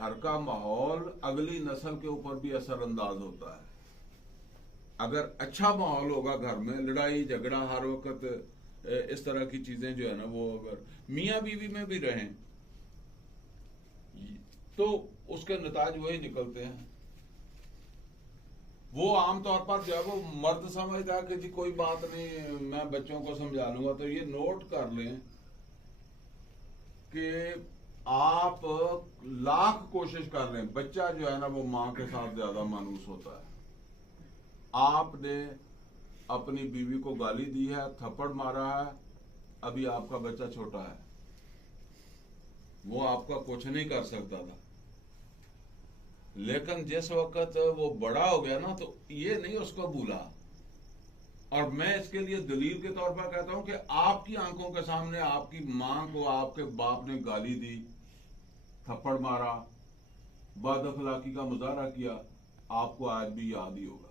घर का माहौल अगली नस्ल के ऊपर भी असरअंदाज होता है। अगर अच्छा माहौल होगा घर में, लड़ाई झगड़ा हर वक्त इस तरह की चीजें जो है ना, वो अगर मियाँ बीवी में भी रहें तो उसके नताज वही निकलते हैं। वो आमतौर पर जब वो मर्द समझता है कि जी कोई बात नहीं, मैं बच्चों को समझा लूंगा, तो ये नोट कर लें कि आप लाख कोशिश कर लें, बच्चा जो है ना वो मां के साथ ज्यादा मानूस होता है। आपने अपनी बीवी को गाली दी है, थप्पड़ मारा है, अभी आपका बच्चा छोटा है, वो आपका कुछ नहीं कर सकता था। लेकिन जिस वक्त वो बड़ा हो गया ना, तो ये नहीं उसको भूला। और मैं इसके लिए दलील के तौर पर कहता हूं कि आपकी आंखों के सामने आपकी मां को आपके बाप ने गाली दी, थप्पड़ मारा, बदअखलाकी का मुजाहरा किया, आपको आज भी याद ही होगा।